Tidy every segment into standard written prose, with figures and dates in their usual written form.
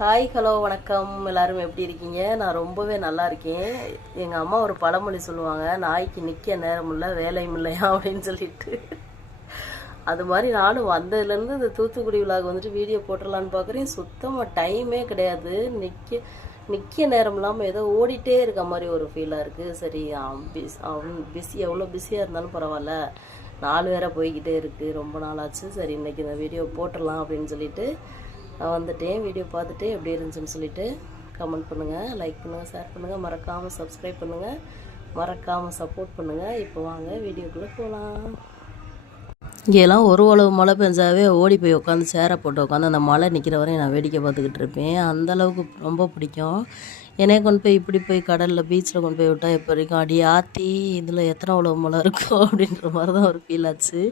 Hi hello வணக்கம். எல்லாரும் எப்படி இருக்கீங்க? நான் ரொம்பவே நல்லா இருக்கேன். எங்கள் அம்மா ஒரு பழமொழி சொல்லுவாங்க, நாய்க்கு நிற்க நேரம் இல்லை வேலையும் இல்லையா அப்படின்னு சொல்லிட்டு. அது மாதிரி நானும் வந்ததுலேருந்து இந்த தூத்துக்குடி விழாவுக்கு வந்துட்டு வீடியோ போட்டுடலான்னு பார்க்குறேன். சுத்தமாக டைமே கிடையாது. நிற்க நேரம் இல்லாமல் ஏதோ ஓடிட்டே இருக்க மாதிரி ஒரு ஃபீலாக இருக்குது. சரி, அவன் எவ்வளோ பிஸியாக இருந்தாலும் பரவாயில்ல, 4 வேற போய்கிட்டே இருக்குது, ரொம்ப நாளாச்சு. சரி, இன்றைக்கி இந்த வீடியோ போட்டுடலாம் அப்படின்னு சொல்லிட்டு வந்துட்டேன். வீடியோ பார்த்துட்டு எப்படி இருந்துச்சுன்னு சொல்லிட்டு கமெண்ட் பண்ணுங்கள், லைக் பண்ணுங்கள், ஷேர் பண்ணுங்கள், மறக்காமல் சப்ஸ்கிரைப் பண்ணுங்கள், மறக்காமல் சப்போர்ட் பண்ணுங்கள். இப்போ வாங்க வீடியோக்குள்ளே போகலாம். இங்கெல்லாம் ஒரு உழவு மழை பெஞ்சாவே ஓடி போய் உட்காந்து சேரை போட்டு உட்காந்து அந்த மழை நிற்கிற வரையும் நான் வேடிக்கை பார்த்துக்கிட்டு இருப்பேன். அந்தளவுக்கு ரொம்ப பிடிக்கும். என்னைய கொண்டு போய் இப்படி போய் கடலில் பீச்சில் கொண்டு போய் விட்டால் இப்போ வரைக்கும் அடி ஆற்றி இதில் எத்தனை உழவு மழை இருக்கும் அப்படின்ற மாதிரி தான் ஒரு ஃபீல் ஆச்சு.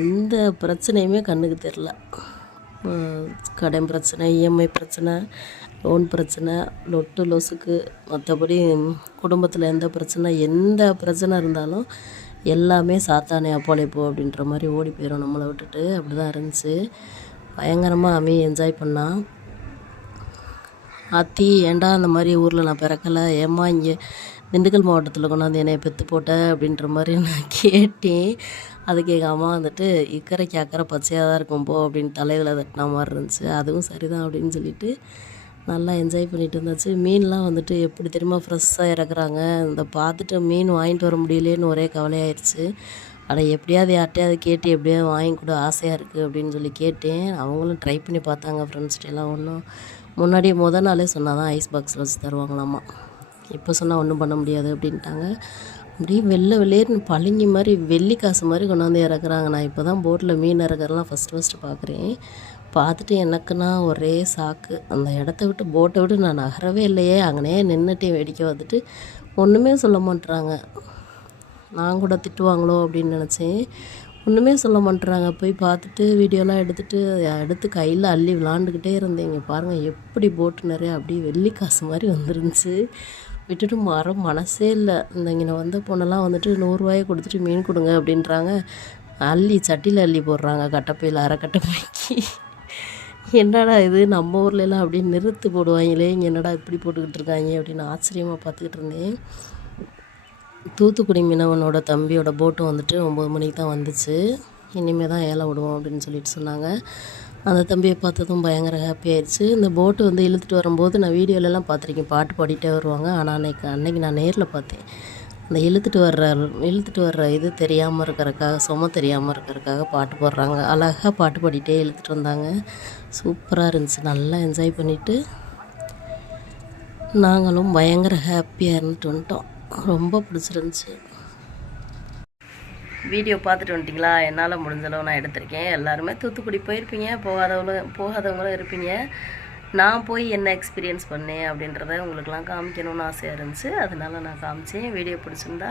எந்த பிரச்சனையுமே கண்ணுக்கு தெரில. கடன் பிரச்சனை, இஎம்ஐ பிரச்சனை, லோன் பிரச்சனை, லொட்டு லொசுக்கு, மற்றபடி குடும்பத்தில் எந்த பிரச்சனை இருந்தாலும் எல்லாமே சாத்தானே அப்போலைப்போ அப்படின்ற மாதிரி ஓடி போயிடும் நம்மளை விட்டுட்டு. அப்படி தான் இருந்துச்சு. பயங்கரமாக அம்மையை என்ஜாய் பண்ணான். ஆத்தி ஏண்டா அந்த மாதிரி ஊரில் நான் பிறக்கலை, ஏம்மா இங்கே திண்டுக்கல் மாவட்டத்தில் கொண்டாந்து என்னை பெற்று போட்ட அப்படின்ற மாதிரி நான் கேட்டேன். அதுக்கு எங்கள் அம்மா வந்துட்டு இக்கரைக்கு அக்கறை பச்சையாக தான் இருக்கும் போ அப்படின்னு தலையில் தட்டின மாதிரி இருந்துச்சு. அதுவும் சரிதான் அப்படின்னு சொல்லிட்டு நல்லா என்ஜாய் பண்ணிட்டு இருந்தாச்சு. மீன்லாம் வந்துட்டு எப்படி தெரியுமா ஃப்ரெஷ்ஷாக இறக்குறாங்க. இந்த பார்த்துட்டு மீன் வாங்கிட்டு வர முடியலேன்னு ஒரே கவலையாயிடுச்சு. அதை எப்படியாவது யார்ட்டையாவது கேட்டு எப்படியாவது வாங்கி கூட ஆசையாக இருக்குது அப்படின்னு சொல்லி கேட்டேன். அவங்களும் ட்ரை பண்ணி பார்த்தாங்க ஃப்ரெண்ட்ஸ்கிட்டலாம். ஒன்றும் முன்னாடியே நாளே சொன்னால் தான் ஐஸ் பாக்ஸில் வச்சு தருவாங்களாம்மா. இப்போ சொன்னால் ஒன்றும் பண்ண முடியாது அப்படின்ட்டாங்க. அப்படியே வெள்ளேர்னு பளிங்கி மாதிரி வெள்ளி காசு மாதிரி கொண்டாந்து இறக்குறாங்க. நான் இப்போ தான் போட்டில் மீன் இறக்குறலாம் ஃபஸ்ட்டு பார்க்குறேன். பார்த்துட்டு எனக்குன்னா ஒரே சாக்கு. அந்த இடத்த விட்டு போட்டை விட்டு நான் நகரவே இல்லையே, அங்கனே நின்றுட்டே வேடிக்கை வந்துட்டு ஒன்றுமே சொல்ல மாட்டுறாங்க. நான் கூட திட்டுவாங்களோ அப்படின்னு நினச்சேன். ஒன்றுமே சொல்ல மாட்டுறாங்க. போய் பார்த்துட்டு வீடியோலாம் எடுத்து கையில் அள்ளி விளாண்டுக்கிட்டே இருந்தேன். இங்கே பாருங்கள் எப்படி போட்டு நிறையா அப்படியே வெள்ளி காசு மாதிரி வந்துருந்துச்சு. விட்டுட்டு மனசே இல்லை. இங்கே வந்த பொண்ணெல்லாம் வந்துட்டு 100 ரூபாயை கொடுத்துட்டு மீன் கொடுங்க அப்படின்றாங்க. சட்டியில் அள்ளி போடுறாங்க, கட்டைப்பையில் அரைக்கட்டைப்பைக்கு. என்னடா இது, நம்ம ஊர்லலாம் அப்படியே நிறுத்து போடுவாங்களே, இங்கே என்னடா இப்படி போட்டுக்கிட்டு இருக்காங்க அப்படின்னு ஆச்சரியமாக பார்த்துக்கிட்டு இருந்தேன். தூத்துக்குடி மீனவனோட தம்பியோட போட்டும் வந்துட்டு 9 மணிக்கு தான் வந்துச்சு. இனிமேல் தான் ஏலம் விடுவோம் அப்படின்னு சொல்லிட்டு சொன்னாங்க. அந்த தம்பியை பார்த்ததும் பயங்கர ஹாப்பி ஆயிடுச்சு. இந்த போட்டு வந்து இழுத்துட்டு வரும்போது நான் வீடியோலலாம் பார்த்துருக்கேன், பாட்டு பாடிட்டே வருவாங்க. ஆனால் அன்னைக்கு நான் நேரில் பார்த்தேன். அந்த இழுத்துட்டு வர்ற இது தெரியாமல் இருக்கிறக்காக, தெரியாமல் இருக்கிறக்காக பாட்டு போடுறாங்க. அழகாக பாட்டு பாடிட்டே இழுத்துட்டு வந்தாங்க. சூப்பராக இருந்துச்சு. நல்லா என்ஜாய் பண்ணிவிட்டு நாங்களும் பயங்கர ஹாப்பியாக இருந்துட்டு வந்துட்டோம். ரொம்ப பிடிச்சிருந்துச்சி. வீடியோ பார்த்துட்டு வந்துட்டிங்களா? என்னால் முடிஞ்சளவு நான் எடுத்திருக்கேன். எல்லாருமே தூத்துக்குடி போயிருப்பீங்க, போகாதவங்களும் இருப்பீங்க. நான் போய் என்ன எக்ஸ்பீரியன்ஸ் பண்ணேன் அப்படின்றத உங்களுக்கெலாம் காமிக்கணும்னு ஆசையாக இருந்துச்சு. அதனால நான் காமிச்சேன். வீடியோ பிடிச்சிருந்தா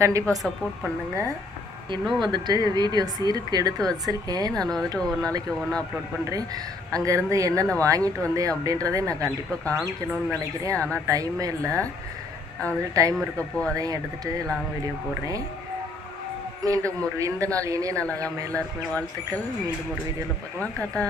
கண்டிப்பாக சப்போர்ட் பண்ணுங்கள். இன்னும் வந்துட்டு வீடியோஸ் எடுத்து வச்சுருக்கேன். நான் வந்துட்டு ஒவ்வொரு நாளைக்கு ஒவ்வொன்றா அப்லோட் பண்ணுறேன். அங்கேருந்து என்னென்ன வாங்கிட்டு வந்தேன் அப்படின்றதே நான் கண்டிப்பாக காமிக்கணும்னு நினைக்கிறேன். ஆனால் டைமே இல்லை. நான் வந்துட்டு டைம் இருக்கப்போ அதையும் எடுத்துகிட்டு லாங் வீடியோ போடுறேன். மீண்டும் இந்த நாள் இனிய நாளாகாமல் எல்லாருக்குமே வாழ்த்துக்கள். மீண்டும் ஒரு வீடியோவில் பார்க்கலாம். டாட்டா.